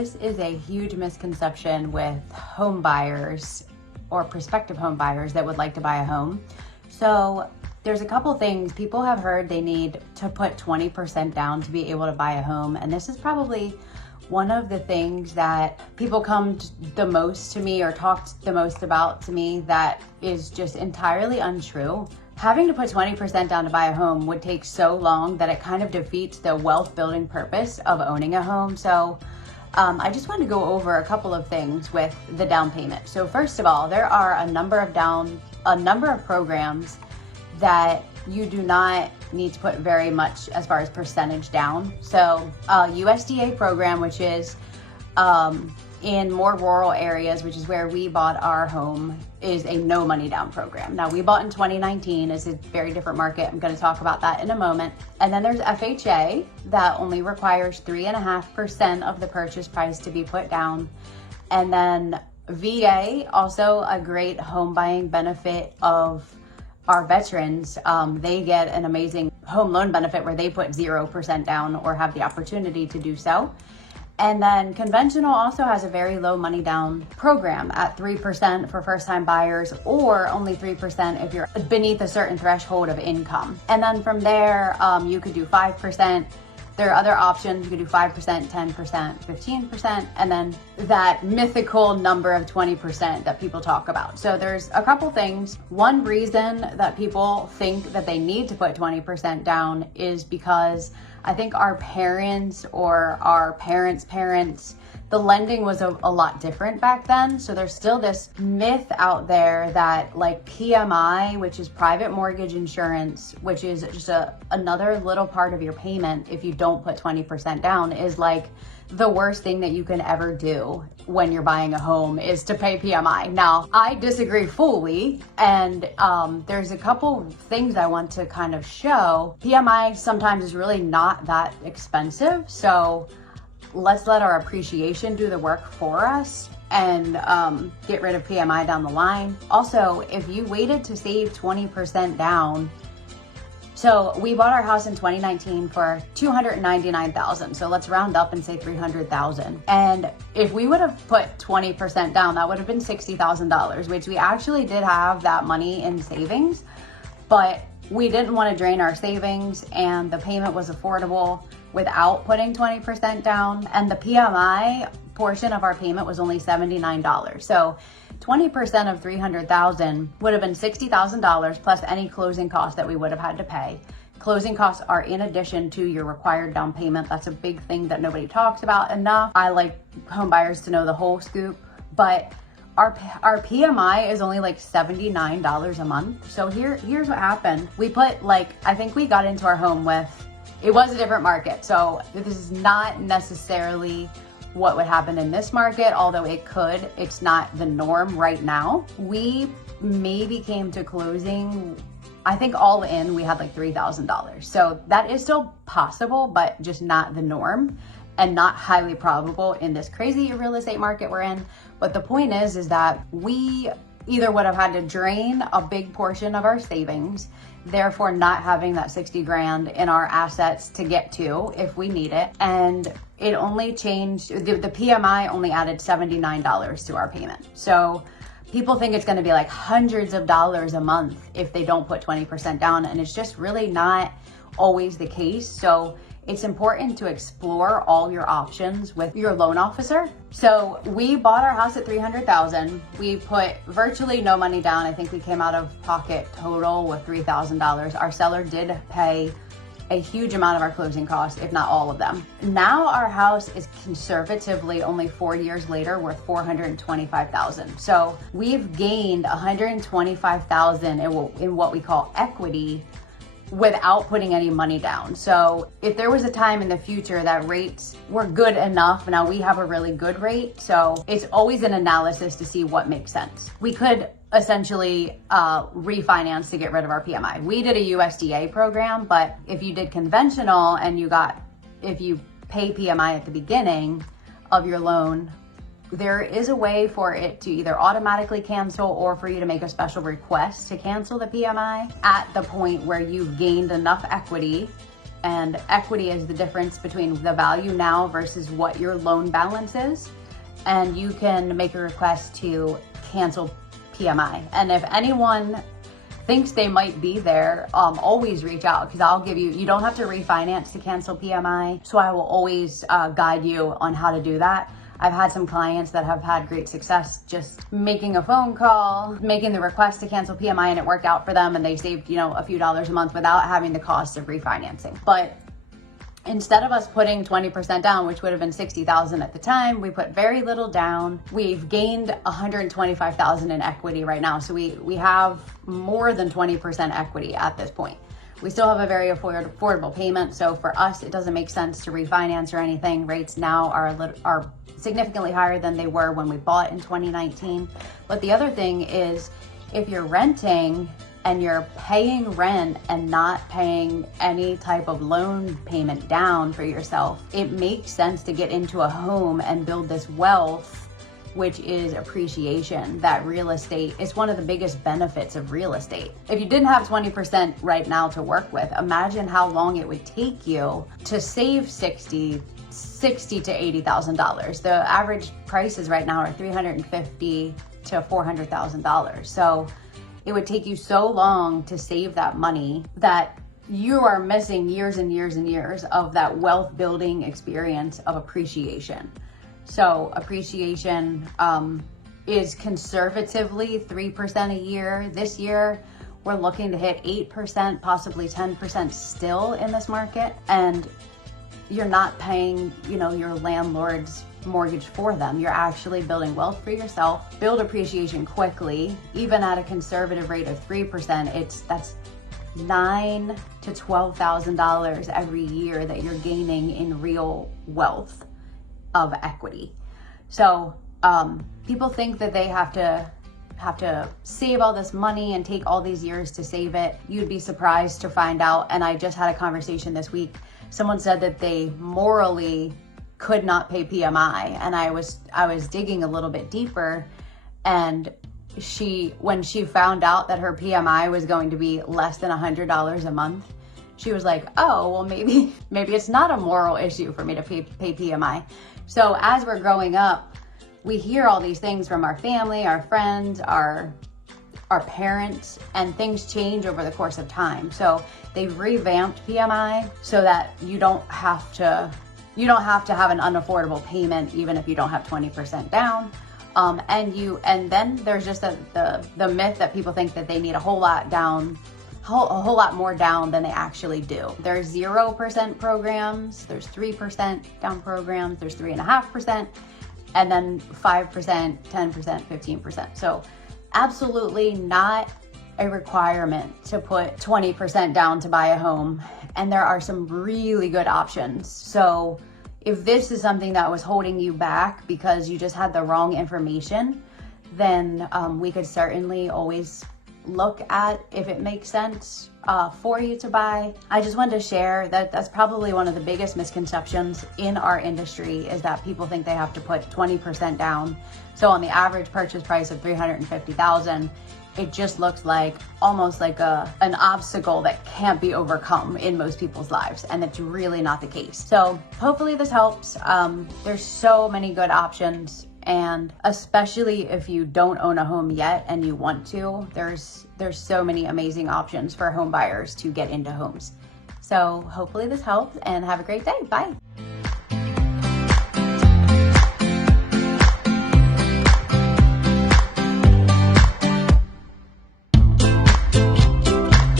this is a huge misconception with home buyers or prospective home buyers that would like to buy a home. So there's a couple things people have heard they need to put 20% down to be able to buy a home. And this is probably one of the things that people come the most to me or talked the most about to me that is just entirely untrue. Having to put 20% down to buy a home would take so long that it kind of defeats the wealth building purpose of owning a home. So I just want to go over a couple of things with the down payment. So first of all, there are a number of programs that you do not need to put very much as far as percentage down. So USDA program, which is in more rural areas, which is where we bought our home, is a no money down program. Now, we bought in 2019. It's a very different market. I'm going to talk about that in a moment. And then there's FHA that only requires 3.5% of the purchase price to be put down. And then VA, also a great home buying benefit of our veterans. They get an amazing home loan benefit where they put 0% down or have the opportunity to do so. And then conventional also has a very low money down program at 3% for first time buyers, or only 3% if you're beneath a certain threshold of income. And then from there, you could do 5%. There are other options. You could do 5%, 10%, 15%, and then that mythical number of 20% that people talk about. So there's a couple things. One reason that people think that they need to put 20% down is because I think our parents or our parents' parents, the lending was a lot different back then. So there's still this myth out there that like PMI, which is private mortgage insurance, which is just another little part of your payment if you don't put 20% down, is like the worst thing that you can ever do when you're buying a home is to pay PMI. Now, I disagree fully, and there's a couple things I want to kind of show. PMI sometimes is really not that expensive, so let's let our appreciation do the work for us and get rid of PMI down the line. Also, if you waited to save 20% down, so we bought our house in 2019 for $299,000. So let's round up and say $300,000. And if we would have put 20% down, that would have been $60,000, which we actually did have that money in savings, but we didn't want to drain our savings, and the payment was affordable without putting 20% down. And the PMI portion of our payment was only $79. So 20% of $300,000 would have been $60,000 plus any closing costs that we would have had to pay. Closing costs are in addition to your required down payment. That's a big thing that nobody talks about enough. I like home buyers to know the whole scoop, but our PMI is only like $79 a month. So here's what happened. We put I think we got into our home with, it was a different market. So this is not necessarily what would happen in this market, although it could. It's not the norm right now. We maybe came to closing, I think all in, we had like $3,000. So that is still possible, but just not the norm and not highly probable in this crazy real estate market we're in. But the point is that we either would have had to drain a big portion of our savings, therefore not having that 60 grand in our assets to get to if we need it. And it only changed, the PMI only added $79 to our payment. So people think it's gonna be like hundreds of dollars a month if they don't put 20% down, and it's just really not always the case. So it's important to explore all your options with your loan officer. So we bought our house at $300,000. We put virtually no money down. I think we came out of pocket total with $3,000. Our seller did pay a huge amount of our closing costs, if not all of them. Now our house is conservatively only 4 years later worth $425,000. So we've gained $125,000 in what we call equity without putting any money down. So if there was a time in the future that rates were good enough, now we have a really good rate. So it's always an analysis to see what makes sense. We could essentially refinance to get rid of our PMI. We did a USDA program, but if you did conventional and if you pay PMI at the beginning of your loan, there is a way for it to either automatically cancel or for you to make a special request to cancel the PMI at the point where you've gained enough equity And equity is the difference between the value now versus what your loan balance is. And you can make a request to cancel PMI. And if anyone thinks they might be there, always reach out, because I'll give you don't have to refinance to cancel PMI. So I will always guide you on how to do that. I've had some clients that have had great success just making a phone call, making the request to cancel PMI, and it worked out for them, and they saved, a few dollars a month without having the cost of refinancing. But instead of us putting 20% down, which would have been $60,000 at the time, we put very little down. We've gained $125,000 in equity right now. So we have more than 20% equity at this point. We still have a very affordable payment. So for us, it doesn't make sense to refinance or anything. Rates now are significantly higher than they were when we bought in 2019. But the other thing is, if you're renting and you're paying rent and not paying any type of loan payment down for yourself, it makes sense to get into a home and build this wealth, which is appreciation. That real estate is one of the biggest benefits of real estate. If you didn't have 20% right now to work with, imagine how long it would take you to save $60,000 to $80,000. The average prices right now are $350,000 to $400,000. So it would take you so long to save that money that you are missing years and years and years of that wealth building experience of appreciation. So appreciation is conservatively 3% a year. This year, we're looking to hit 8%, possibly 10% still in this market. And you're not paying, your landlord's mortgage for them. You're actually building wealth for yourself. Build appreciation quickly. Even at a conservative rate of 3%, that's $9,000 to $12,000 every year that you're gaining in real wealth of equity. So people think that they have to save all this money and take all these years to save it. You'd be surprised to find out. And I just had a conversation this week. Someone said that they morally could not pay PMI, and I was digging a little bit deeper, and when she found out that her PMI was going to be less than $100 a month, she was like, oh, well, maybe it's not a moral issue for me to pay PMI. So as we're growing up, we hear all these things from our family, our friends, our parents, and things change over the course of time. So they've revamped PMI so that you don't have to have an unaffordable payment, even if you don't have 20% down. And then there's just the myth that people think that they need a whole lot more down than they actually do. There's 0% programs, there's 3% down programs, there's 3.5%, and then 5%, 10%, 15%. So absolutely not a requirement to put 20% down to buy a home. And there are some really good options. So if this is something that was holding you back because you just had the wrong information, then we could certainly always look at if it makes sense for you to buy. I just wanted to share that that's probably one of the biggest misconceptions in our industry, is that people think they have to put 20% down. So on the average purchase price of $350,000, it just looks like almost like an obstacle that can't be overcome in most people's lives, and that's really not the case. So hopefully this helps. There's so many good options, and especially if you don't own a home yet and you want to, there's so many amazing options for home buyers to get into homes. So hopefully this helps, and have a great day. Bye.